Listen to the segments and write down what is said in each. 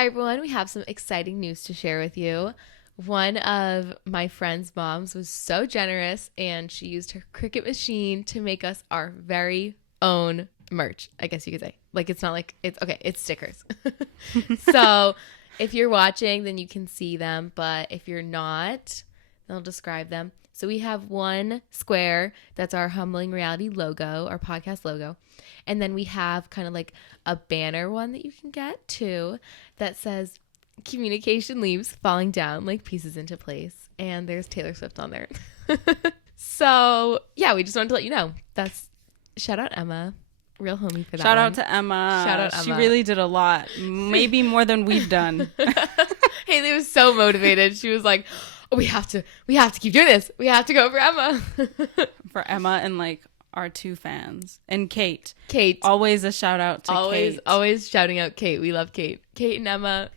Hi, everyone. We have some exciting news to share with you. One of my friend's moms was so generous, and she used her Cricut machine to make us our very own merch, I guess you could say. Like, it's not like it's okay. It's stickers. So if you're watching, then you can see them. But if you're not, then I'll describe them. So we have one square that's our Humbling Reality logo, our podcast logo. And then we have kind of like a banner one that you can get too that says communication leaves falling down like pieces into place. And there's Taylor Swift on there. So yeah, we just wanted to let you know. That's shout out Emma. Real homie for that Shout one. out to Emma. Shout out Emma. She really did a lot. Maybe more than we've done. Haley was so motivated. She was like, oh, we have to keep doing this. We have to go for Emma. For Emma and like our two fans. And Kate. Kate. Always a shout out to Kate. Always shouting out Kate. We love Kate. Kate and Emma.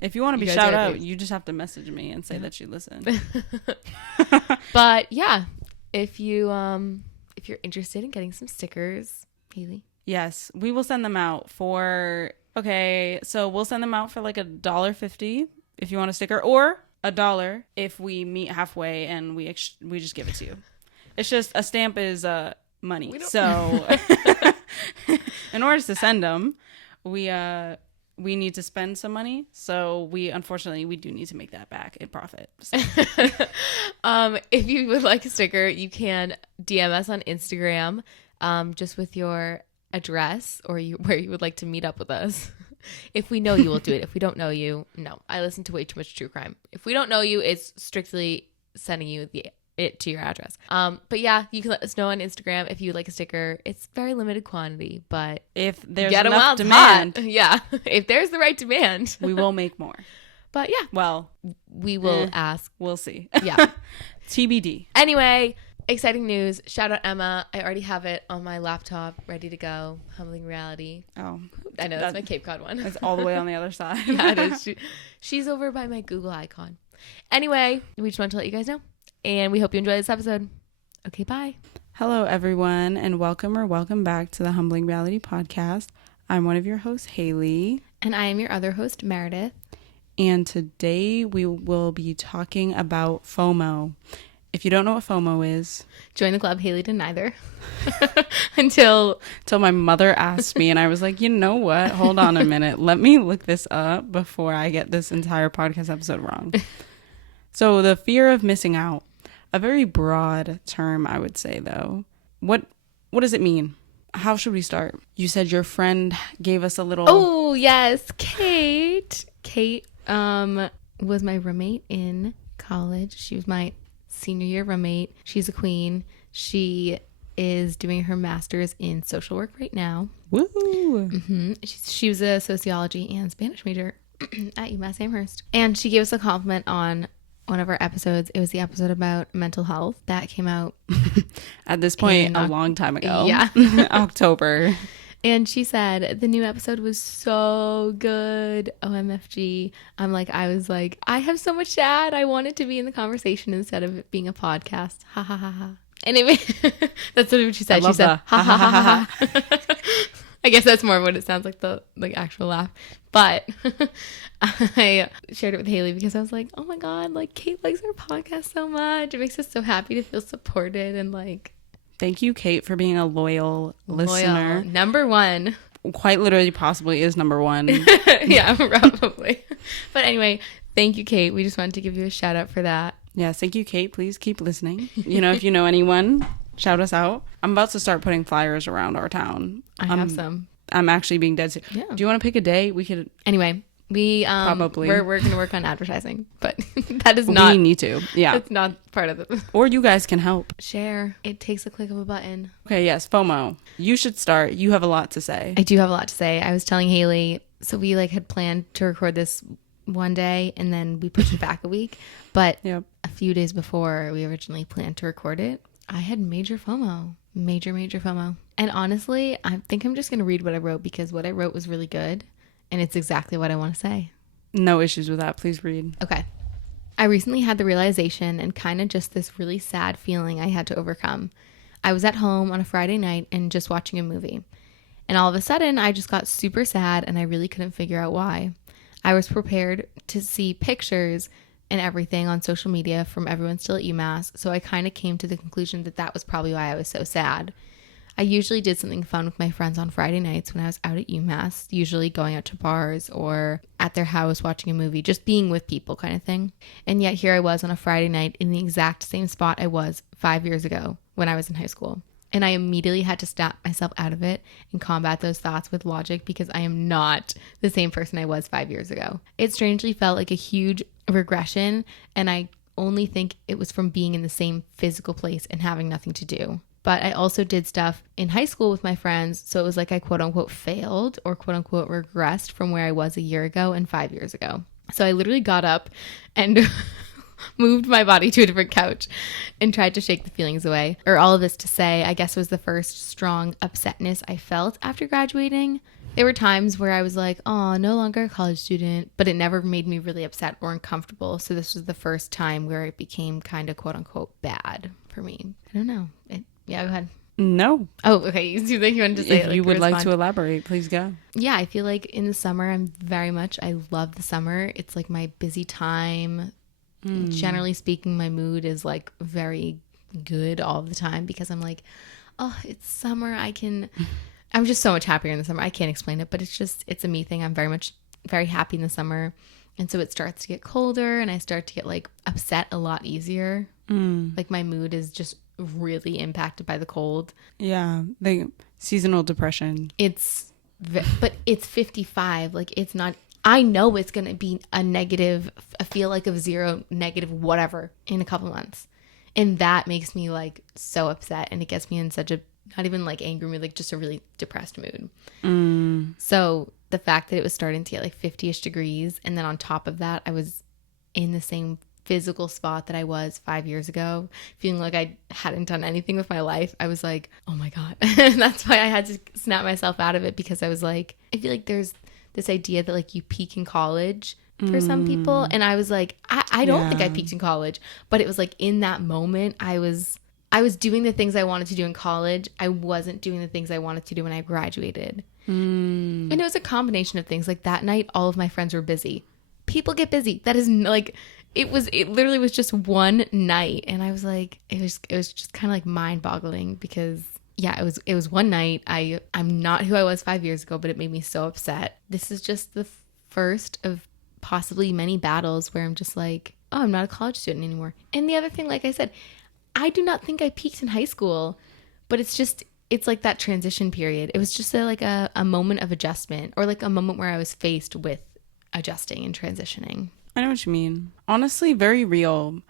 If you want to be shout out, you just have to message me and say that you listen. But yeah, if you're interested in getting some stickers, Haley. Yes, we will send them out for so we'll send them out for like $1.50 if you want a sticker, or $1 if we meet halfway and we just give it to you. It's just a stamp is money. So in order to send them, we need to spend some money. So we do need to make that back in profit. So. If you would like a sticker, you can DM us on Instagram, just with your address or where you would like to meet up with us. If we know you, we'll do it. If we don't know you, no. I listen to way too much true crime. If we don't know you, it's strictly sending you it to your address. But yeah, you can let us know on Instagram if you would like a sticker. It's very limited quantity, but if there's enough demand, if there's the right demand, we will make more. But yeah, well, we will ask. We'll see. Yeah. TBD. Anyway, exciting news. Shout out Emma. I already have it on my laptop ready to go. Humbling Reality. Oh, I know that's my Cape Cod one. It's all the way on the other side. Yeah, it is. She's over by my Google icon. Anyway, we just want to let you guys know, and we hope you enjoy this episode. Okay, bye. Hello, everyone, and welcome back to the Humbling Reality podcast. I'm one of your hosts, Haley. And I am your other host, Meredith. And today we will be talking about FOMO. If you don't know what FOMO is, join the club. Haley didn't either. Until my mother asked me, and I was like, you know what? Hold on a minute. Let me look this up before I get this entire podcast episode wrong. So the fear of missing out, a very broad term, I would say, though. What does it mean? How should we start? You said your friend gave us a little... Oh, yes. Kate. Kate was my roommate in college. She was my senior year roommate. She's a queen. She is doing her master's in social work right now. Woo! Mm-hmm. She was a sociology and Spanish major at UMass Amherst. And she gave us a compliment on one of our episodes. It was the episode about mental health that came out at this point a long time ago. Yeah. October. And she said the new episode was so good. OMFG. I was like, I have so much to add. I want it to be in the conversation instead of it being a podcast. Ha ha ha ha. Anyway, that's what she said. She said, ha ha ha ha. I guess that's more what it sounds like, the actual laugh. But I shared it with Haley because I was like, oh my God, Kate likes our podcast so much. It makes us so happy to feel supported and Thank you, Kate, for being a loyal listener. Number one. Quite literally possibly is number one. Yeah, probably. But anyway, thank you, Kate. We just wanted to give you a shout out for that. Yes, thank you, Kate. Please keep listening. If you know anyone, shout us out. I'm about to start putting flyers around our town. I have some. I'm actually being dead serious. Yeah. Do you want to pick a day? We could... Anyway, we're going to work on advertising, but that is not... We need to, yeah. It's not part of it. Or you guys can help. Share. It takes a click of a button. Okay, yes, FOMO. You should start. You have a lot to say. I do have a lot to say. I was telling Haley, so we had planned to record this one day, and then we pushed it back a week. But a few days before we originally planned to record it, I had major FOMO. Major FOMO. And honestly, I think I'm just going to read what I wrote because what I wrote was really good. And it's exactly what I want to say. No issues with that. Please read. Okay. I recently had the realization and kind of just this really sad feeling I had to overcome. I was at home on a Friday night and just watching a movie. And all of a sudden, I just got super sad and I really couldn't figure out why. I was prepared to see pictures and everything on social media from everyone still at UMass. So I kind of came to the conclusion that that was probably why I was so sad. I usually did something fun with my friends on Friday nights when I was out at UMass, usually going out to bars or at their house watching a movie, just being with people kind of thing. And yet here I was on a Friday night in the exact same spot I was 5 years ago when I was in high school. And I immediately had to snap myself out of it and combat those thoughts with logic because I am not the same person I was 5 years ago. It strangely felt like a huge regression, and I only think it was from being in the same physical place and having nothing to do. But I also did stuff in high school with my friends. So it was like I quote unquote failed or quote unquote regressed from where I was a year ago and 5 years ago. So I literally got up and moved my body to a different couch and tried to shake the feelings away. Or all of this to say, I guess it was the first strong upsetness I felt after graduating. There were times where I was like, oh, no longer a college student, but it never made me really upset or uncomfortable. So this was the first time where it became kind of quote unquote bad for me. I don't know. Yeah, go ahead. No. Oh, okay. You think you wanted to say If you would like to elaborate, please go. Yeah, I feel like in the summer, I love the summer. It's like my busy time. Generally speaking, my mood is like very good all the time because I'm like, oh, it's summer. I'm just so much happier in the summer. I can't explain it, but it's a me thing. I'm very happy in the summer. And so it starts to get colder and I start to get like upset a lot easier. Like my mood is just really impacted by the cold. Yeah, the seasonal depression. But it's 55. Like it's not, I know it's going to be a feel like of 0, negative, whatever in a couple months. And that makes me like so upset. And it gets me in such a, not even like angry mood, like just a really depressed mood. So the fact that it was starting to get like 50-ish degrees. And then on top of that, I was in the same physical spot that I was 5 years ago, feeling like I hadn't done anything with my life. I was like, oh my God. And that's why I had to snap myself out of it because I was like, I feel like there's this idea that like you peak in college for some people. And I was like, I don't think I peaked in college, but it was like in that moment, I was doing the things I wanted to do in college. I wasn't doing the things I wanted to do when I graduated. And it was a combination of things. Like that night, all of my friends were busy. People get busy. That is like, it literally was just one night. And I was like, it was just kind of like mind boggling because yeah, it was one night. I'm not who I was 5 years ago, but it made me so upset. This is just the first of possibly many battles where I'm just like, oh, I'm not a college student anymore. And the other thing, like I said, I do not think I peaked in high school, but it's like that transition period. It was just a moment of adjustment or like a moment where I was faced with adjusting and transitioning. I know what you mean. Honestly, very real.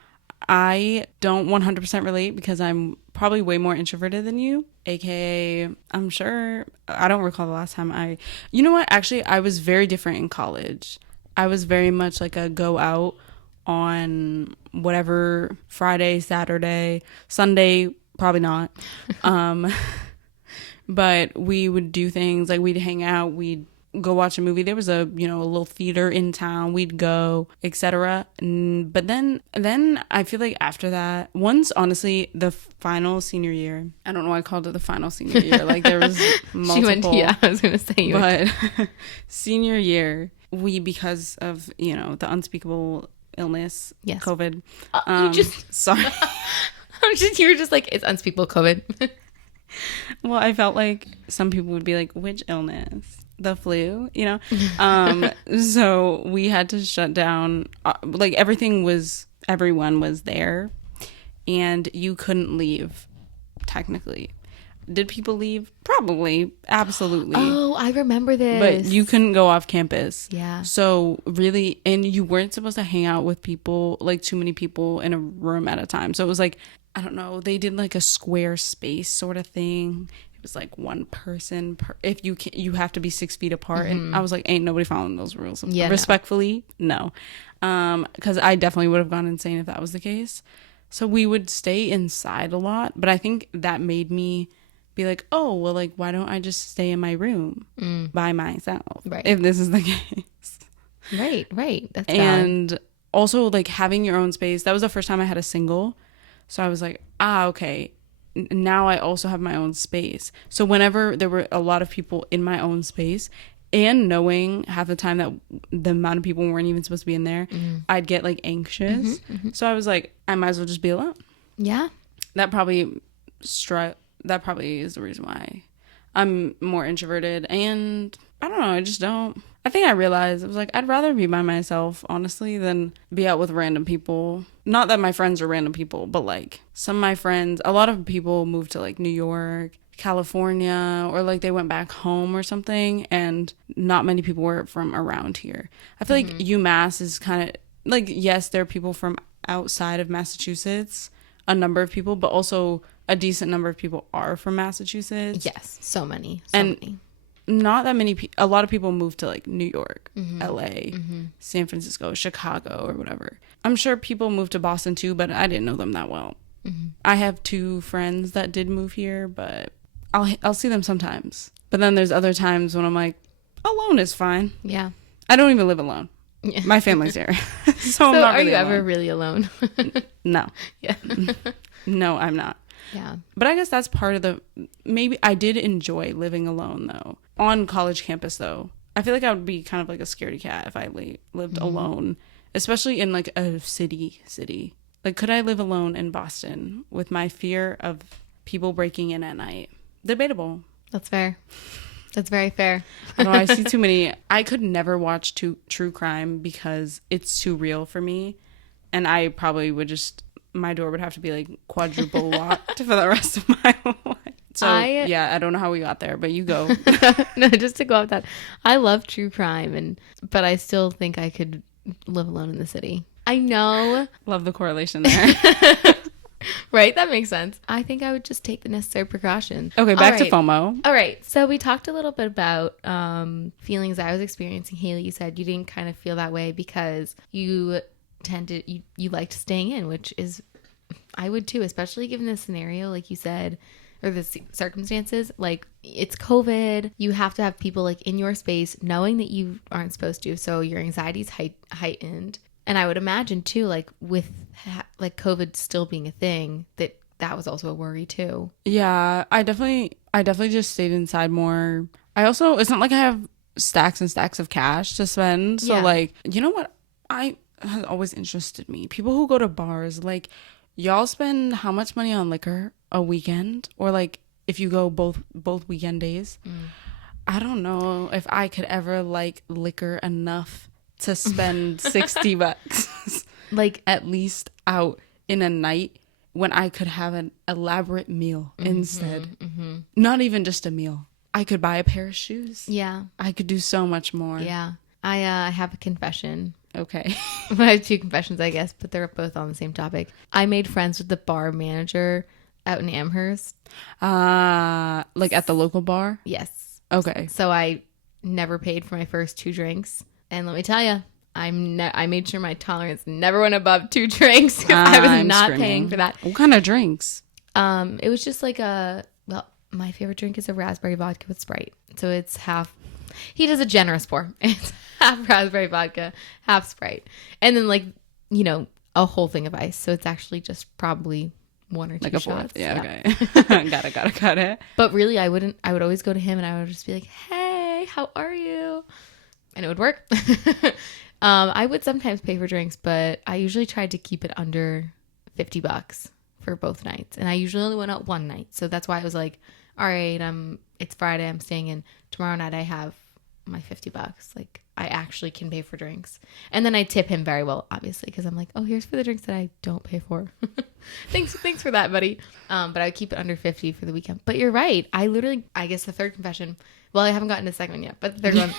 I don't 100% relate because I'm probably way more introverted than you, aka I'm sure, I don't recall the last time you know what, actually I was very different in college. I was very much like a go out on whatever Friday, Saturday, Sunday, probably not. But we would do things like we'd hang out, we'd go watch a movie. There was a little theater in town. We'd go, etc. But then I feel like after that, once honestly, the final senior year. I don't know why I called it the final senior year. Like there was multiple. Yeah, I was gonna say. But senior year, because of the unspeakable illness, yes, COVID. You just sorry. You were just like, it's unspeakable COVID. Well, I felt like some people would be like, which illness? The flu, so we had to shut down, like everyone was there and you couldn't leave technically. Did people leave? Probably. Absolutely. Oh, I remember this. But you couldn't go off campus. Yeah. So really, and you weren't supposed to hang out with people, like too many people in a room at a time. So it was like, I don't know, they did like a square space sort of thing. It was like one person if you have to be 6 feet apart. And I was like, ain't nobody following those rules. Yeah, respectfully, no. Because I definitely would have gone insane if that was the case. So we would stay inside a lot. But I think that made me be like, oh, well, like, why don't I just stay in my room by myself? Right. If this is the case. Right. That's and also, like, having your own space. That was the first time I had a single. So I was like, okay. Now I also have my own space. So whenever there were a lot of people in my own space, and knowing half the time that the amount of people weren't even supposed to be in there, I'd get like anxious. So I was like, I might as well just be alone. Yeah. That probably is the reason why I'm more introverted. And I don't know, I think I realized, I was like, I'd rather be by myself, honestly, than be out with random people. Not that my friends are random people, but like some of my friends, a lot of people moved to like New York, California, or like they went back home or something, and not many people were from around here. I feel like UMass is kind of like, yes, there are people from outside of Massachusetts, a number of people, but also a decent number of people are from Massachusetts. Yes, so many. Not that many a lot of people moved to like New York, LA, San Francisco, Chicago, or whatever. I'm sure people moved to Boston too, but I didn't know them that well. I have 2 friends that did move here, but I'll see them sometimes. But then there's other times when I'm like, alone is fine. Yeah. I don't even live alone. Yeah. My family's here. So I'm not are really you alone. ever really alone? No. Yeah. No, I'm not. Yeah. But I guess that's part of maybe I did enjoy living alone though. On college campus though. I feel like I would be kind of like a scaredy cat if I lived alone, especially in like a city. Like, could I live alone in Boston with my fear of people breaking in at night? Debatable. That's fair. That's very fair. I know I see too many. I could never watch true crime because it's too real for me. And I probably would my door would have to be like quadruple locked for the rest of my life. So I don't know how we got there, but you go. No, just to go off that. I love true crime, but I still think I could live alone in the city. I know. Love the correlation there. Right? That makes sense. I think I would just take the necessary precautions. Okay, back to FOMO. All right. So we talked a little bit about feelings I was experiencing. Haley, you said you didn't kind of feel that way because you liked staying in, which is, I would too, especially given the scenario, like you said, or the circumstances. Like, it's COVID. You have to have people like in your space knowing that you aren't supposed to. So your anxiety's heightened. And I would imagine too, like with like COVID still being a thing, that was also a worry too. Yeah, I definitely just stayed inside more. It's not like I have stacks and stacks of cash to spend. So like, you know what? Has always interested me. People who go to bars, like, y'all spend how much money on liquor a weekend? Or like if you go both weekend days? I don't know if I could ever like liquor enough to spend $60 like at least out in a night when I could have an elaborate meal instead. Not even just a meal. I could buy a pair of shoes. Yeah. I could do so much more. Yeah. I have a confession. Okay. I have 2 confessions, I guess, but they're both on the same topic. I made friends with the bar manager out in Amherst. Like at the local bar? Yes. Okay. So I never paid for my first 2 drinks. And let me tell you, I made sure my tolerance never went above 2 drinks because I was not paying for that. What kind of drinks? It was just like my favorite drink is a raspberry vodka with Sprite. So it's half, he does a generous pour. It's half raspberry vodka, half Sprite. And then like, a whole thing of ice. So it's actually just probably 1 or 2 like shots. Yeah, okay. Got it. But really, I would always go to him and I would just be like, hey, how are you? And it would work. I would sometimes pay for drinks, but I usually tried to keep it under $50 for both nights. And I usually only went out one night. So that's why I was like, all right, it's Friday, I'm staying in. Tomorrow night I have my $50. Like, I actually can pay for drinks. And then I tip him very well, obviously, because I'm like, oh, here's for the drinks that I don't pay for. Thanks for that, buddy. But I would keep it under 50 for the weekend. But you're right. I guess the third confession, well, I haven't gotten to the second one yet, but the third one,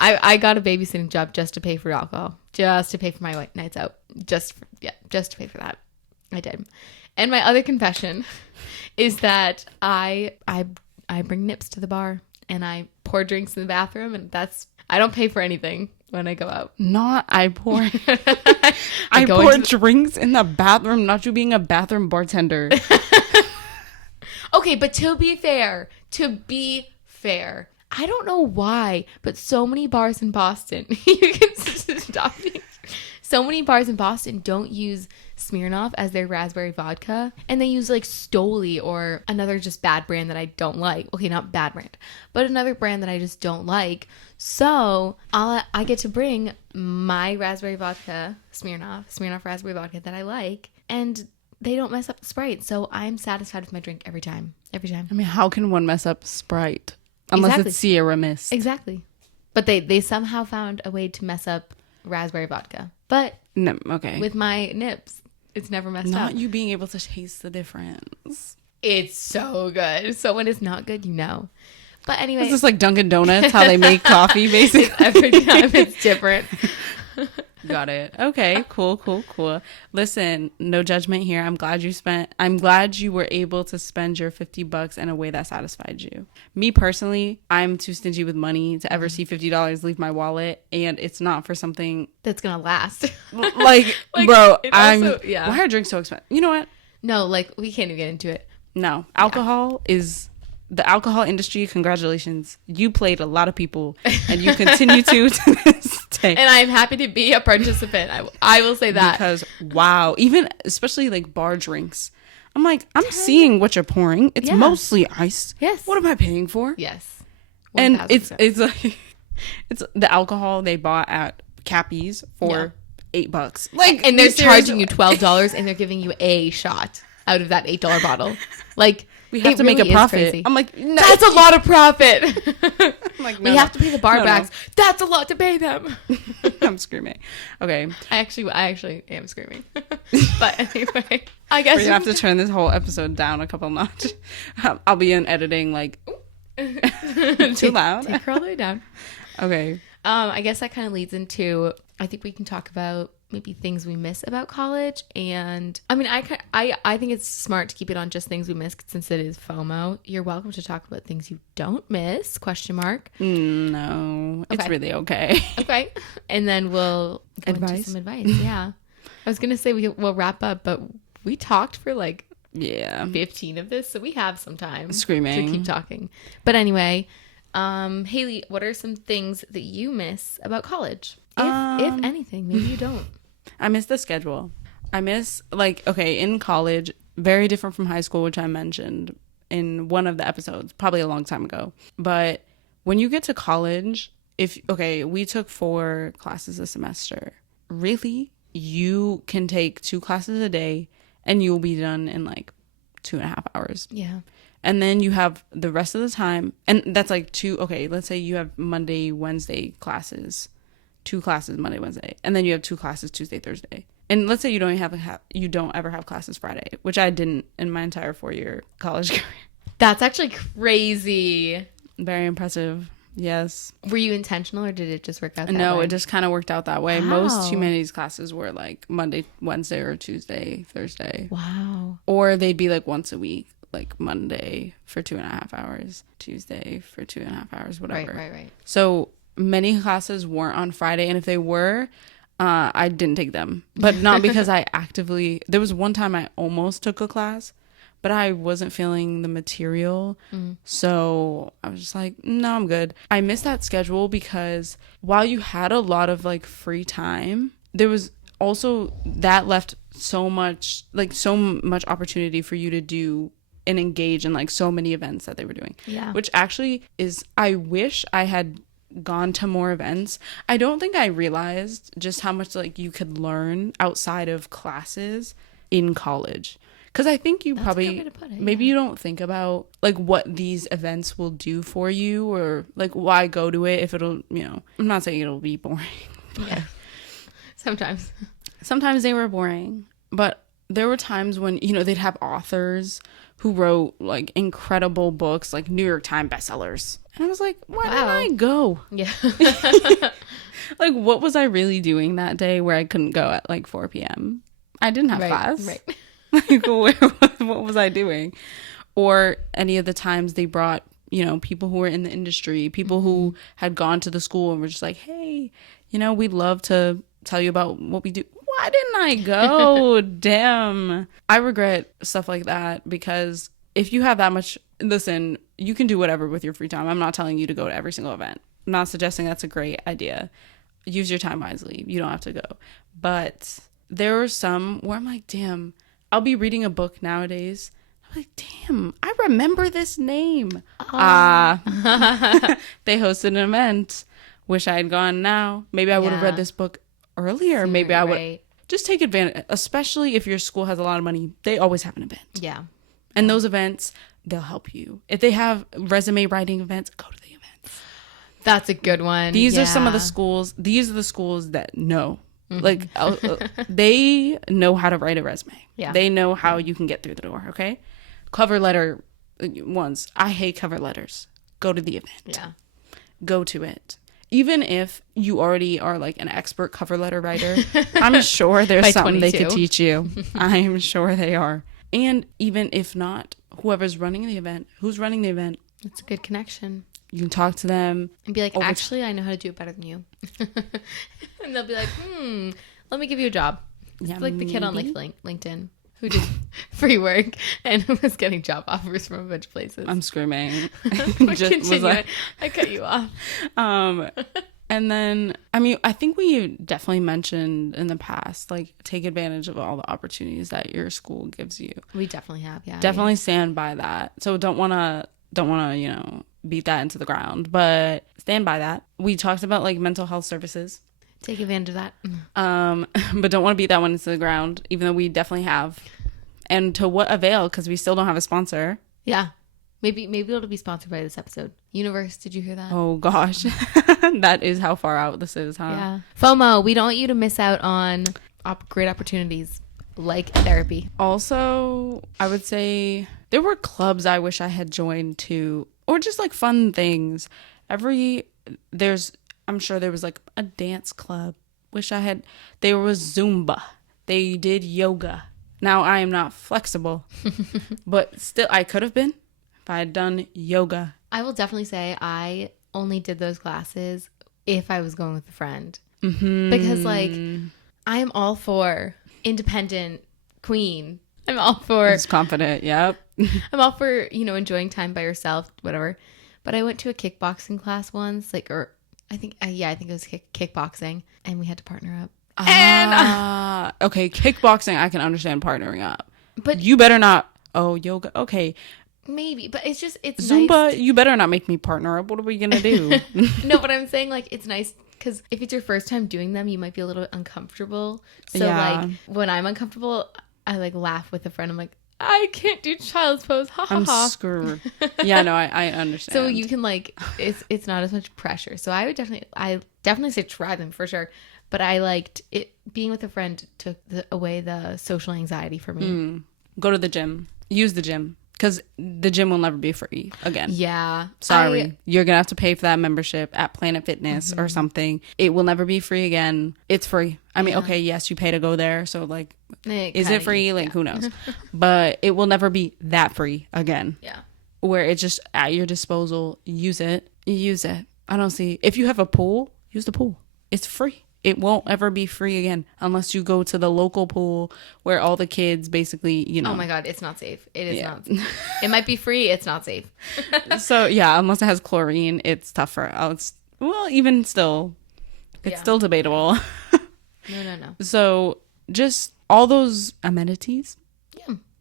I got a babysitting job just to pay for alcohol, just to pay for my nights out, just to pay for that. I did. And my other confession is that I bring nips to the bar and I pour drinks in the bathroom, and I don't pay for anything when I go out. I pour drinks in the bathroom, not you being a bathroom bartender. Okay, but to be fair, I don't know why, but so many bars in Boston, you can stop me. So many bars in Boston don't use Smirnoff as their raspberry vodka, and they use like Stoli or another just bad brand that I don't like. Okay, not bad brand, but another brand that I just don't like. So I get to bring my raspberry vodka, Smirnoff raspberry vodka that I like, and they don't mess up the Sprite. So I'm satisfied with my drink every time. Every time. I mean, how can one mess up Sprite? Unless Exactly. it's Sierra Mist. Exactly. But they somehow found a way to mess up raspberry vodka. But No, okay. with my nips, it's never messed up. Not you being able to taste the difference. It's so good. So when it's not good, you know. But anyway. Is this like Dunkin' Donuts, how they make coffee, basically? Every time it's different. Got it. Okay, cool. Listen, no judgment here. I'm glad you were able to spend your $50 in a way that satisfied you. Me personally, I'm too stingy with money to ever see $50 leave my wallet, and it's not for something That's going to last. like bro, why are drinks so expensive? You know what? No, like we can't even get into it. No, alcohol is the alcohol industry. Congratulations, you played a lot of people, and you continue to this day. And I'm happy to be a participant. I will say that. Because wow, even especially like bar drinks, I'm like, I'm seeing what you're pouring. It's mostly ice. Yes. What am I paying for? Yes. And 1000%. it's like it's the alcohol they bought at Cappy's for $8. Like, and they're charging you $12, and they're giving you a shot out of that $8 bottle. Like, we have to make a profit. I'm like, no. That's a lot of profit. I'm like, we have to pay the bar backs. That's a lot to pay them. I'm screaming. Okay. I actually am screaming. But anyway, I guess we're gonna have to turn this whole episode down a couple notches. I'll be in editing like too loud. Take her all the way down. Okay. I guess that kind of leads into, I think we can talk about maybe things we miss about college. And I mean, I think it's smart to keep it on just things we miss since it is FOMO. You're welcome to talk about things you don't miss, ? No, it's really okay. Okay. And then we'll go into some advice. Yeah. I was going to say we'll wrap up, but we talked for like 15 of this. So we have some time screaming to keep talking. But anyway, Haley, what are some things that you miss about college? If anything, maybe you don't. I miss the schedule. I miss, like, okay, in college, very different from high school, which I mentioned in one of the episodes, probably a long time ago. But when you get to college, we took 4 classes a semester. Really, you can take 2 classes a day and you'll be done in like 2.5 hours. Yeah. And then you have the rest of the time, and that's like let's say you have Monday, Wednesday classes. 2 classes Monday, Wednesday, and then you have 2 classes Tuesday, Thursday. And let's say you don't ever have classes Friday, which I didn't in my entire 4-year college career. That's actually crazy. Very impressive. Yes. Were you intentional, or did it just work out that way? No, it just kind of worked out that way. Wow. Most humanities classes were like Monday, Wednesday, or Tuesday, Thursday. Wow. Or they'd be like once a week, like Monday for 2.5 hours, Tuesday for 2.5 hours, whatever. Right. So many classes weren't on Friday, and if they were, I didn't take them. But not because there was one time I almost took a class, but I wasn't feeling the material. So I was just like, no, I'm good. I missed that schedule because while you had a lot of like free time, there was also that left so much opportunity for you to do and engage in like so many events that they were doing. Yeah. Which actually I wish I had gone to more events. I don't think I realized just how much like you could learn outside of classes in college, because I think you maybe you don't think about like what these events will do for you, or like why go to it if it'll, I'm not saying it'll be boring. Yeah. Sometimes they were boring, but there were times when they'd have authors who wrote like incredible books, like New York Times bestsellers. And I was like, why didn't I go? Yeah. Like, what was I really doing that day where I couldn't go at like 4 p.m.? I didn't have class. Right. Like, what was I doing? Or any of the times they brought, people who were in the industry, people who had gone to the school and were just like, hey, we'd love to tell you about what we do. Why didn't I go? Damn. I regret stuff like that, because if you have that much, listen, you can do whatever with your free time. I'm not telling you to go to every single event. I'm not suggesting that's a great idea. Use your time wisely. You don't have to go. But there are some where I'm like, damn, I'll be reading a book nowadays. I'm like, damn, I remember this name. They hosted an event. Wish I had gone now. Maybe I would have read this book earlier. Maybe I would just take advantage, especially if your school has a lot of money. They always have an event. Yeah. And those events, they'll help you. If they have resume writing events, go to the events. That's a good one. These are some of the schools. These are the schools that know. Like, they know how to write a resume. Yeah. They know how you can get through the door, okay? Cover letter ones. I hate cover letters. Go to the event. Yeah. Go to it. Even if you already are like an expert cover letter writer, I'm sure there's something 22. they could teach you. I'm sure they are. And even if not, whoever's running the event, who's running the event, It's a good connection. you can talk to them. And be like, actually, I know how to do it better than you. And they'll be like, let me give you a job. Yeah, It's like the kid on like LinkedIn who did free work and was getting job offers from a bunch of places. I'm screaming. Continue. I cut you off. And then, I mean, I think we definitely mentioned in the past, like, take advantage of all the opportunities that your school gives you. We definitely have, yeah. Definitely stand by that. So don't want to, you know, beat that into the ground, but stand by that. We talked about like mental health services. Take advantage of that. But don't want to beat that one into the ground, even though we definitely have. And to what avail? Because we still don't have a sponsor. Yeah. Maybe it'll be sponsored by this episode. Universe, did you hear that? Oh gosh. That is how far out this is, huh? Yeah. FOMO, we don't want you to miss out on great opportunities like therapy. Also, I would say there were clubs I wish I had joined too, or just like fun things. I'm sure there was like a dance club. There was Zumba. They did yoga. Now I am not flexible, but still I could have been if I had done yoga. I will definitely say I only did those classes if I was going with a friend. Mm-hmm. Because like I am all for independent queen. I'm all for It's confident. Yep. I'm all for, you know, enjoying time by yourself, whatever. But I went to a kickboxing class once, I think it was kickboxing, and we had to partner up. Okay, kickboxing I can understand partnering up. But You better not. Oh, yoga. Okay. maybe, but it's Zumba, nice. you better not make me partner up. What are we going to do? No, but I'm saying like it's nice because if it's your first time doing them, you might be a little uncomfortable. So Yeah. like when I'm uncomfortable, I like laugh with a friend. I'm like, I can't do child's pose. Ha ha I'm ha. screwed. Yeah, no, I understand. So you can like it's not as much pressure. So I definitely say try them for sure. But I liked it being with a friend took away the social anxiety for me. Go to the gym. Use the gym. Because the gym will never be free again. Yeah. Sorry. You're going to have to pay for that membership at Planet Fitness or something. It will never be free again. It's free. I mean, okay, yes, you pay to go there. So, like, is it free? Like, who knows? But it will never be that free again. Yeah. Where it's just at your disposal. Use it. Use it. I don't see. If you have a pool, use the pool. It's free. It won't ever be free again unless you go to the local pool where all the kids basically, you know. Oh my God, it's not safe. It is not. It might be free. It's not safe. So yeah, unless it has chlorine, it's tougher. Even still, it's still debatable. No. So just all those amenities,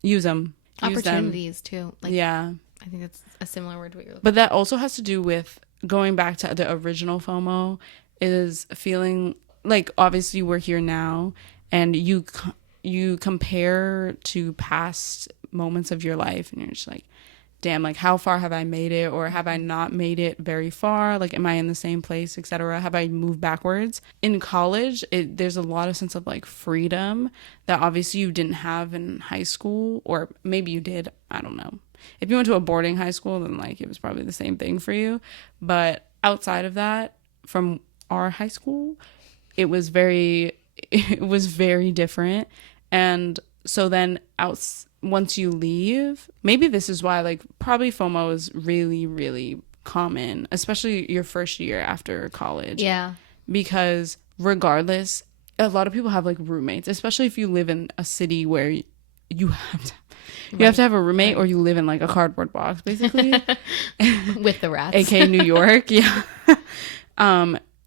use them. Opportunities too. Like, yeah. I think that's a similar word to what you're looking But that also has to do with going back to the original FOMO is feeling like obviously we're here now and you compare to past moments of your life and you're just like, damn, like how far have I made it, or have I not made it very far? Like, am I in the same place, etc.? Have I moved backwards? In college, there's a lot of sense of like freedom that obviously you didn't have in high school, or maybe you did. I don't know. If you went to a boarding high school, then like it was probably the same thing for you. But outside of that, from our high school, it was very different. And so then once you leave, maybe this is why like probably FOMO is really, really common, especially your first year after college. Yeah. Because regardless, a lot of people have like roommates, especially if you live in a city where you have to have a roommate, or you live in like a cardboard box basically. With the rats. AKA New York. Yeah.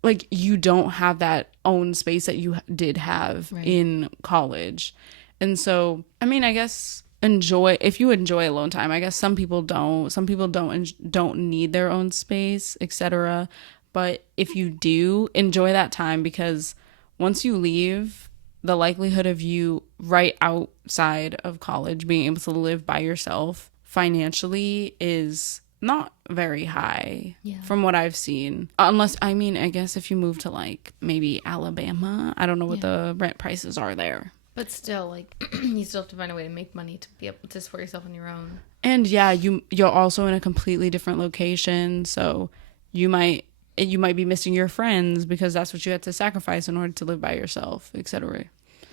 like you don't have that own space that you did have in college. And so, I mean, I guess if you enjoy alone time. I guess some people don't. Some people don't need their own space, etc. But if you do, enjoy that time, because once you leave, the likelihood of you right outside of college being able to live by yourself financially is not very high from what I've seen. Unless, I mean, I guess if you move to like maybe Alabama, I don't know what the rent prices are there. But still, like, you still have to find a way to make money to be able to support yourself on your own. And yeah, you're also in a completely different location, so you might be missing your friends because that's what you had to sacrifice in order to live by yourself, etc.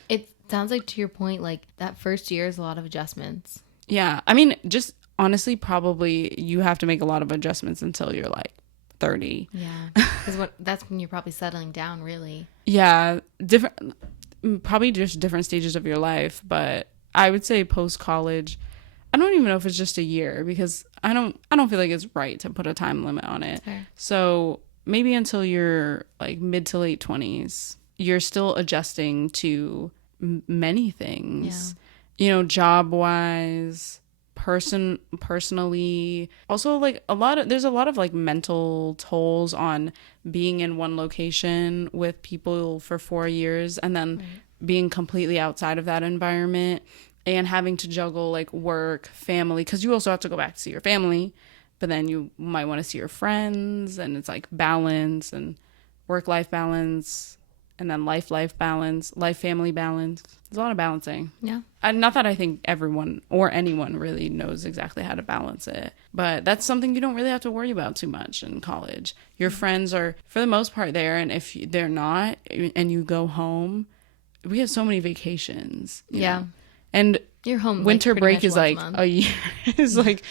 It sounds like, to your point, like that first year is a lot of adjustments. Yeah, I mean, just honestly, probably you have to make a lot of adjustments until you're like 30. Yeah, because that's when you're probably settling down, really. Yeah, probably just different stages of your life, but I would say post college, I don't even know if it's just a year, because I don't feel like it's right to put a time limit on it. Fair. So maybe until you're like mid to late 20s, you're still adjusting to many things. You know, job wise, personally, also like there's a lot of like mental tolls on being in one location with people for 4 years and then being completely outside of that environment and having to juggle like work, family, because you also have to go back to see your family, but then you might want to see your friends, and it's like balance and work-life balance, and then life balance, life-family balance. There's a lot of balancing. Yeah. Not that I think everyone or anyone really knows exactly how to balance it, but that's something you don't really have to worry about too much in college. Your friends are, for the most part, there, and if they're not, and you go home, we have so many vacations. You know? And you're home. Winter like, break is like a year, is like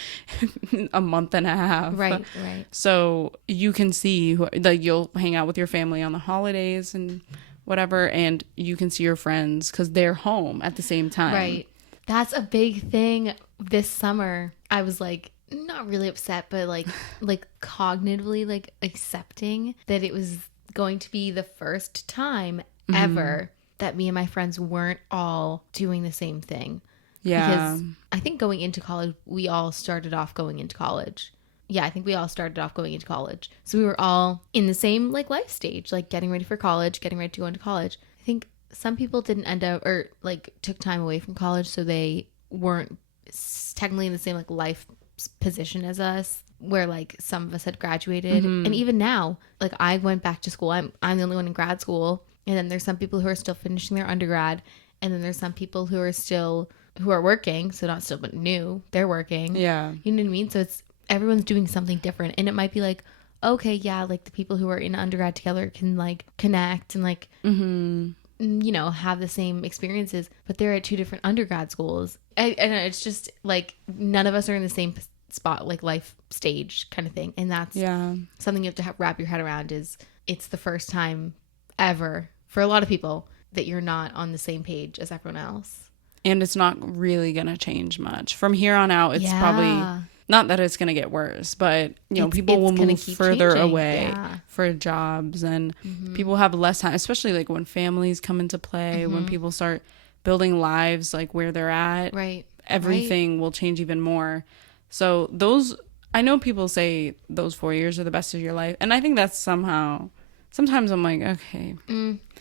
a month and a half. Right. So you can see like you'll hang out with your family on the holidays and whatever, and you can see your friends because they're home at the same time. Right. That's a big thing this summer. I was like not really upset, but like cognitively like accepting that it was going to be the first time ever that me and my friends weren't all doing the same thing. Yeah. Because I think going into college, we all started off going into college. Yeah, I think we all started off going into college. So we were all in the same like life stage, like getting ready for college, getting ready to go into college. I think some people didn't end up or like took time away from college, so they weren't technically in the same like life position as us, where like some of us had graduated. And even now, like I went back to school. I'm the only one in grad school. And then there's some people who are still finishing their undergrad. And then there's some people who are working. So not still, but new. They're working. Yeah. You know what I mean? So everyone's doing something different. And it might be like, okay, yeah, like the people who are in undergrad together can like connect and like, you know, have the same experiences. But they're at two different undergrad schools. And it's just like none of us are in the same spot, like life stage kind of thing. And that's something you have to wrap your head around. Is it's the first time ever for a lot of people that you're not on the same page as everyone else. And it's not really going to change much. From here on out, it's probably not that it's going to get worse, but you know, people will move further away for jobs, and people have less time, especially like when families come into play, when people start building lives like where they're at. Right. Everything will change even more. So I know people say those 4 years are the best of your life. And I think that's sometimes I'm like, okay,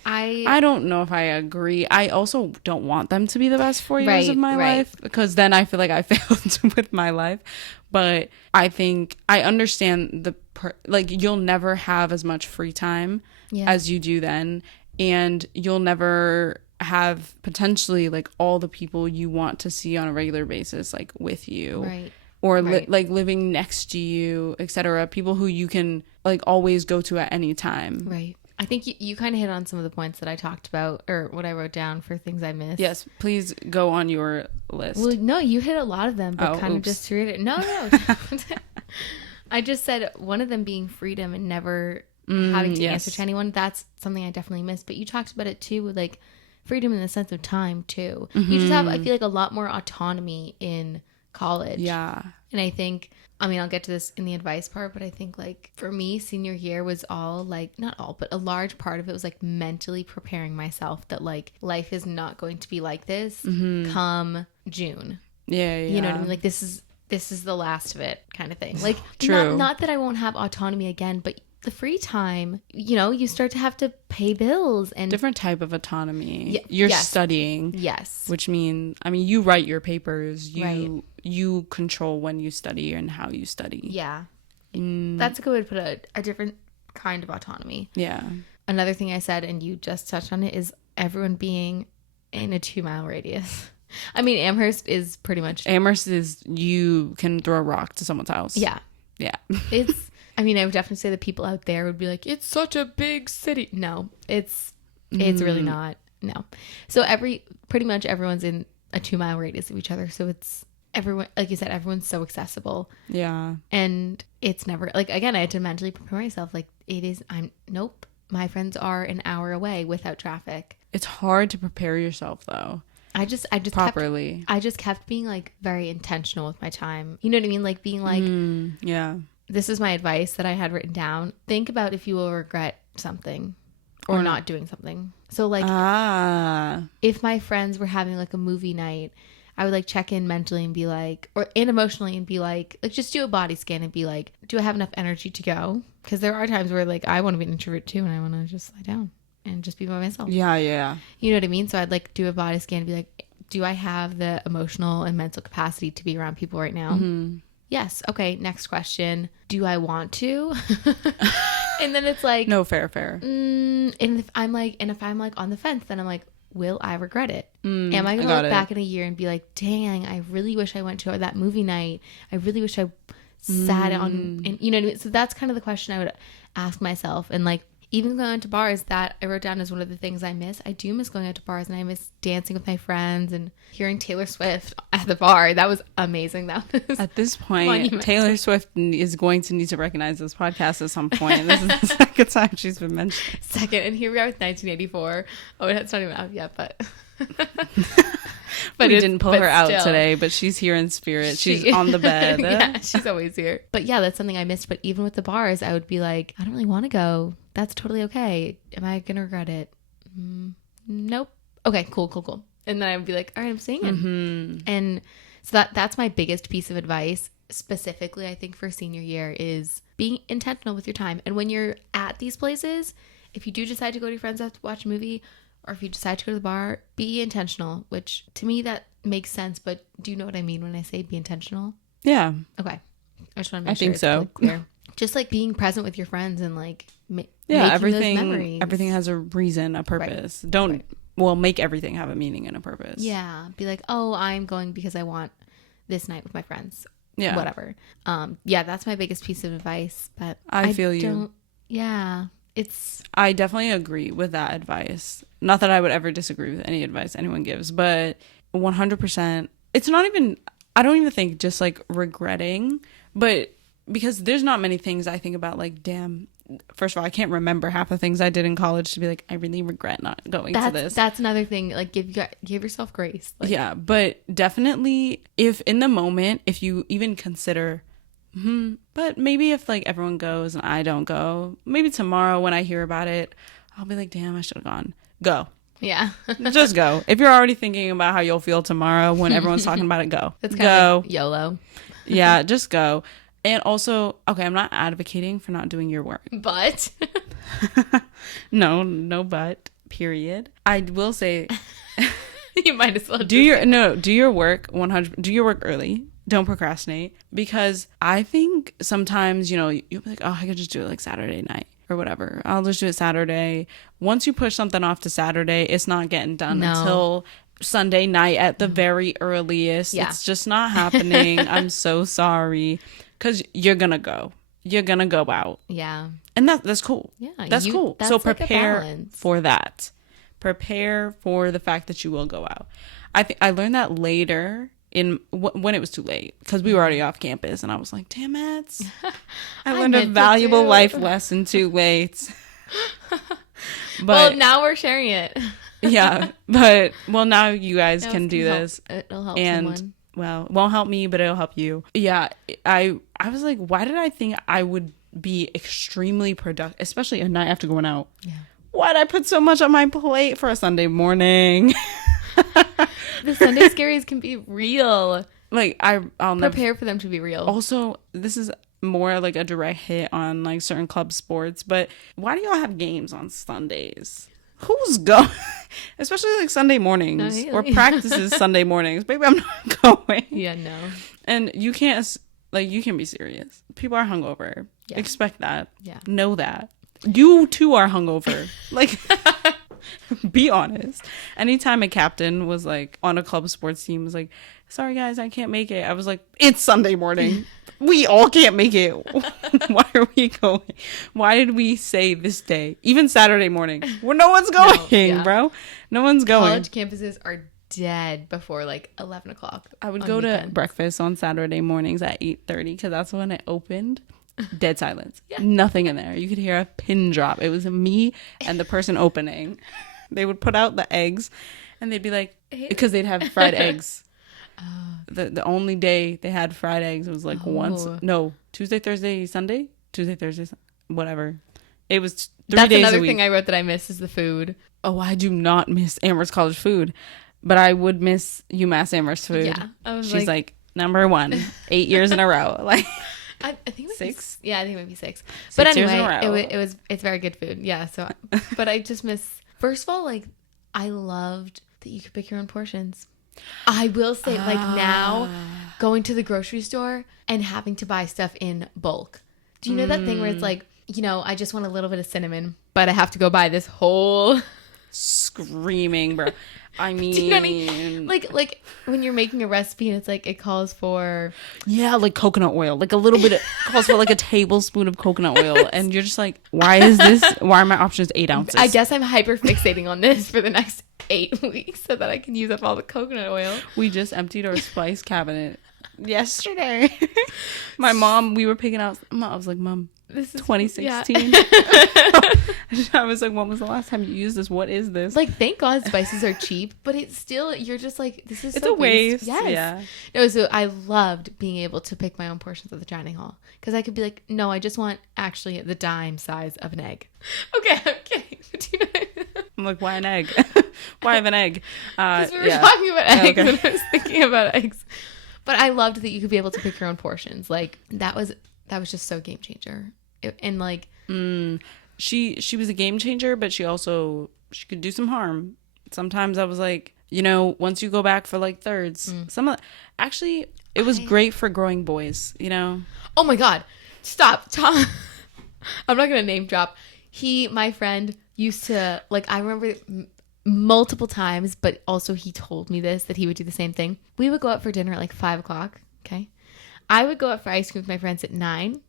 I don't know if I agree. I also don't want them to be the best 4 years of my life, because then I feel like I failed with my life. But I think I understand like you'll never have as much free time as you do then. And you'll never have potentially like all the people you want to see on a regular basis, like with you. Right. Or like living next to you, etc. People who you can like always go to at any time. Right. I think you kind of hit on some of the points that I talked about, or what I wrote down for things I missed. Yes, please go on your list. Well, no, you hit a lot of them, but of just to read it. No. I just said one of them being freedom and never having to answer to anyone. That's something I definitely missed. But you talked about it too, with like freedom in the sense of time too. You just have, I feel like, a lot more autonomy in college. Yeah. And I think, I mean, I'll get to this in the advice part, but I think like for me, senior year was all like, not all, but a large part of it was like mentally preparing myself that like life is not going to be like this come June. Yeah. You know what I mean? Like this is the last of it kind of thing. Like True. not that I won't have autonomy again, but the free time, you know, you start to have to pay bills and different type of autonomy. You're studying. Yes. Which means, I mean, you write your papers. You Right. control when you study and how you study. Yeah. That's a good way to put a different kind of autonomy. Yeah. Another thing I said, and you just touched on it, is everyone being in a 2-mile radius. I mean, Amherst is pretty much... Amherst is, you can throw a rock to someone's house. Yeah. Yeah. It's... I mean, I would definitely say the people out there would be like, it's such a big city. No, it's really not. No. So pretty much everyone's in a 2-mile radius of each other. So it's everyone, like you said, everyone's so accessible. Yeah. And it's never, like, again, I had to mentally prepare myself. Like nope. My friends are an hour away without traffic. It's hard to prepare yourself though. I just properly. I just kept being like very intentional with my time. You know what I mean? Like being like, yeah. This is my advice that I had written down. Think about if you will regret something or not doing something. So like if my friends were having like a movie night, I would like check in mentally and be like, and emotionally and be like just do a body scan and be like, do I have enough energy to go? Because there are times where like I want to be an introvert too and I want to just lie down and just be by myself. Yeah. You know what I mean? So I'd like do a body scan and be like, do I have the emotional and mental capacity to be around people right now? Yes. Okay. Next question. Do I want to? And then it's like, no, fair. And if I'm like on the fence, then I'm like, will I regret it? Am I going to look back in a year and be like, dang, I really wish I went to that movie night. I really wish I sat on, and you know what I mean? So that's kind of the question I would ask myself. And like, even going out to bars, that I wrote down as one of the things I miss. I do miss going out to bars and I miss dancing with my friends and hearing Taylor Swift at the bar. That was amazing. That was at this point, monumental. Taylor Swift is going to need to recognize this podcast at some point. This is the second time she's been mentioned. Second, and here we are with 1984. Oh, it's not even out yet, but... we didn't pull her out today, but she's here in spirit. She's on the bed. Yeah, she's always here. But yeah, that's something I missed. But even with the bars, I would be like, I don't really want to go. That's totally okay. Am I going to regret it? Nope. Okay, cool. And then I would be like, all right, I'm staying in. And so that's my biggest piece of advice, specifically, I think, for senior year, is being intentional with your time. And when you're at these places, if you do decide to go to your friends' house to watch a movie, or if you decide to go to the bar, be intentional, which to me that makes sense. But do you know what I mean when I say be intentional? Yeah. Okay. I just want to make sure think it's so. Really clear. Just like being present with your friends and like making everything. those memories. Everything has a reason, a purpose. Right. Make everything have a meaning and a purpose. Yeah. Be like, oh, I'm going because I want this night with my friends. Yeah. Whatever. Yeah, that's my biggest piece of advice. But I feel you. Yeah. I definitely agree with that advice. Not that I would ever disagree with any advice anyone gives, but 100%. It's not even, I don't even think just like regretting, but because there's not many things I think about like, damn, first of all, I can't remember half the things I did in college to be like, I really regret not going to this. That's another thing. Like give yourself grace. Like, yeah, but definitely if in the moment, if you even consider, but maybe if like everyone goes and I don't go, maybe tomorrow when I hear about it, I'll be like, damn, I should have gone. Go. Yeah. Just go. If you're already thinking about how you'll feel tomorrow when everyone's talking about it, go. That's kind of like YOLO. Yeah, just go. And also, okay, I'm not advocating for not doing your work. But no but, period. I will say you might as well do your work 100, do your work early. Don't procrastinate, because I think sometimes, you'll be like, oh, I could just do it like Saturday night or whatever. I'll just do it Saturday. Once you push something off to Saturday, it's not getting done until Sunday night at the very earliest. Yeah. It's just not happening. I'm so sorry, because you're going to go. You're going to go out. Yeah. And that's cool. Yeah. That's cool. That's so prepare for that. Prepare for the fact that you will go out. I think I learned that later when it was too late, because we were already off campus, and I was like, damn it, I learned a valuable life lesson too late. But well, now we're sharing it. Yeah, but now you guys can do this. It'll help and someone. well, it won't help me, but it'll help you. Yeah, I was like, why did I think I would be extremely productive, especially at night after going out? Yeah. Why'd I put so much on my plate for a Sunday morning? The Sunday scaries can be real. Like, I'll never Prepare for them to be real. Also, this is more like a direct hit on like certain club sports, but why do y'all have games on Sundays? Who's going? Especially like Sunday mornings or practices Sunday mornings. Baby, I'm not going. Yeah, no. And you can't, like, you can be serious. People are hungover. Yeah. Expect that. Yeah. Know that. You too are hungover. Like, be honest. Anytime a captain was like on a club sports team was like, sorry guys, I can't make it, I was like, it's Sunday morning. We all can't make it. Why are we going? Why did we say this day? Even Saturday morning where no one's going, bro. No one's going. College campuses are dead before like 11 o'clock. I would go to breakfast on Saturday mornings at 8:30 because that's when it opened. Dead silence. Yeah. Nothing in there. You could hear a pin drop. It was me and the person opening. They would put out the eggs and they'd be like, because they'd have fried eggs. The only day they had fried eggs was like Tuesday, Thursday, Sunday. Tuesday, Thursday, whatever. It was 3 That's days a week. That's another thing I wrote that I miss is the food. Oh, I do not miss Amherst College food, but I would miss UMass Amherst food. Yeah, she's like number 1, 8 years in a row. Like. I think it was 6. Yeah, I think it might be 6. But 6 years in a row. it's very good food. Yeah. So, but I just miss. First of all, like I loved that you could pick your own portions. I will say, like now, going to the grocery store and having to buy stuff in bulk. Do you know that thing where it's like, I just want a little bit of cinnamon, but I have to go buy this whole. Screaming, bro. I mean, do you know what I mean? Like when you're making a recipe and it's like it calls for like coconut oil, like a little bit calls for like a tablespoon of coconut oil, and you're just like, why are my options 8 ounces? I guess I'm hyper fixating on this for the next 8 weeks so that I can use up all the coconut oil. We just emptied our spice cabinet yesterday. My mom, we were picking out. I was like, Mom, this is 2016. Yeah. I was like, when was the last time you used this? What is this? Like, thank God spices are cheap, but it's still, you're just like, this is it's so a waste. Yes. Yeah. No, so I loved being able to pick my own portions at the dining hall because I could be like, no, I just want actually the dime size of an egg. Okay, I'm kidding. I'm like, why an egg? Why have an egg? Because we were talking about eggs and I was thinking about eggs. But I loved that you could be able to pick your own portions. Like, that was just so game changer. And like she was a game changer, but she could do some harm. Sometimes I was like, once you go back for like thirds, actually it was great for growing boys, Oh my God, stop, Tom. I'm not gonna name drop. My friend used to, like, I remember multiple times, but also he told me this, that he would do the same thing. We would go out for dinner at like 5 o'clock. Okay, I would go out for ice cream with my friends at 9.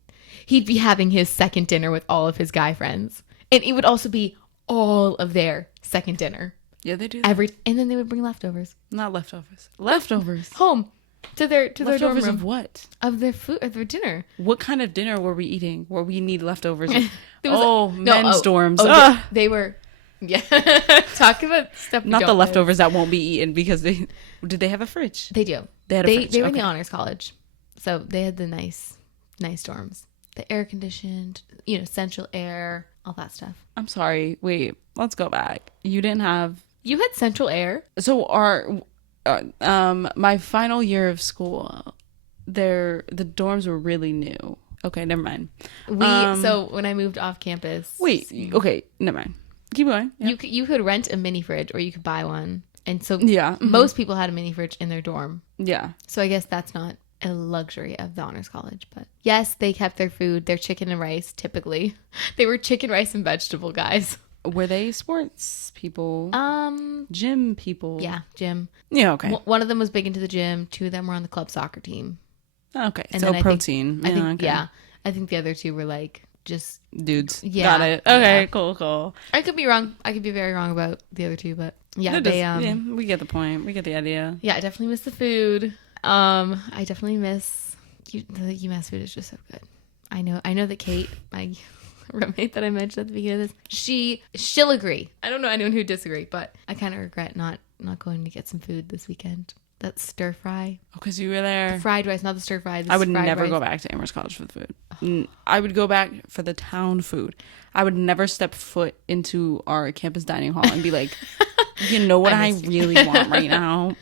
He'd be having his second dinner with all of his guy friends. And it would also be all of their second dinner. Yeah, they do that. And then they would bring leftovers. Not leftovers. Leftovers. Home. To their dorm room. Leftovers of what? Of their food, of their dinner. What kind of dinner were we eating where we need leftovers? Men's dorms. They were... Yeah. Talk about stuff not the leftovers that won't be eaten because did they have a fridge? They do. They had a fridge. They were in the honors college. So they had the nice dorms. The air conditioned, central air, all that stuff. I'm sorry. Wait, let's go back. You had central air. So my final year of school, the dorms were really new. Okay, never mind. So when I moved off campus. Wait, okay, never mind. Keep going. Yeah. You could rent a mini fridge or you could buy one. And so yeah, most people had a mini fridge in their dorm. Yeah. So I guess that's not a luxury of the honors college, but yes, they kept their food, their chicken and rice. Typically they were chicken, rice, and vegetable guys. Were they sports people? Gym people? Yeah, gym. Yeah, okay. One of them was big into the gym. 2 of them were on the club soccer team. Okay, and so protein. I think the other 2 were like just dudes. Yeah, got it. Okay, cool. I could be wrong. I could be very wrong about the other 2, but yeah, we get the point. We get the idea. Yeah, I definitely miss the food. I definitely miss the UMass food is just so good. I know that Kate, my roommate that I mentioned at the beginning of this, she'll agree. I don't know anyone who'd disagree, but I kind of regret not going to get some food this weekend. That stir fry. Oh, because you were there. The fried rice, not the stir fry. I would never go back to Amherst College for the food. I would go back for the town food. I would never step foot into our campus dining hall and be like, you know what I really want right now?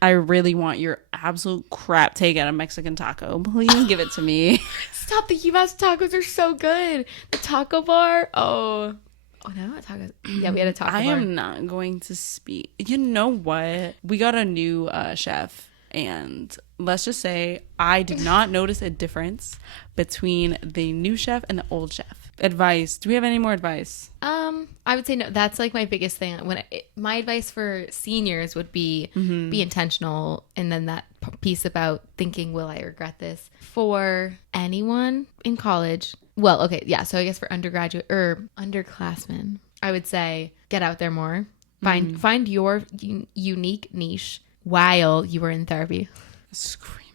I really want your absolute crap take at a Mexican taco. Please give it to me. Stop. The U.S. tacos are so good. The taco bar. Oh, no, not tacos. Yeah, we had a taco bar. I am not going to speak. You know what? We got a new chef. And let's just say I did not notice a difference between the new chef and the old chef. Advice. Do we have any more advice? I would say no. That's like my biggest thing. My advice for seniors would be be intentional, and then that piece about thinking, will I regret this? For anyone in college, well, okay, yeah. So I guess for undergraduate or underclassmen, I would say get out there more. Find your unique niche while you were in therapy. Screaming.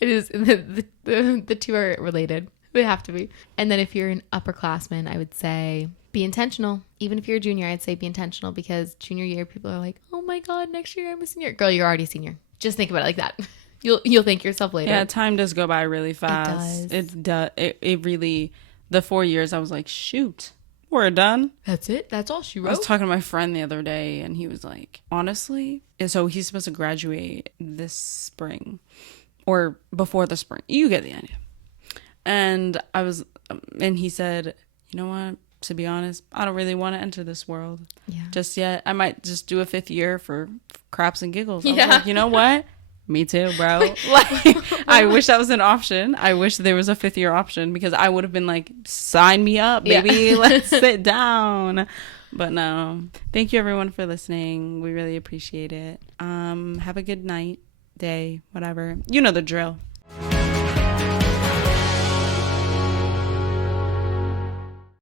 It is the two are related. They have to be. And then if you're an upperclassman, I would say be intentional. Even if you're a junior, I'd say be intentional, because junior year people are like, oh my God, next year I'm a senior. Girl, you're already a senior. Just think about it like that. You'll thank yourself later. Yeah, time does go by really fast. It does. It really, the 4 years I was like, shoot, we're done. That's it. That's all she wrote. I was talking to my friend the other day and he was like, honestly, and so he's supposed to graduate this spring or before the spring. You get the idea. And he said, you know what? To be honest, I don't really want to enter this world just yet. I might just do a 5th year for craps and giggles. I was like, you know what? Me too, bro. Like, I wish that was an option. I wish there was a 5th year option, because I would have been like, sign me up, baby. Yeah. Let's sit down. But no. Thank you everyone for listening. We really appreciate it. Have a good night, day, whatever. You know the drill.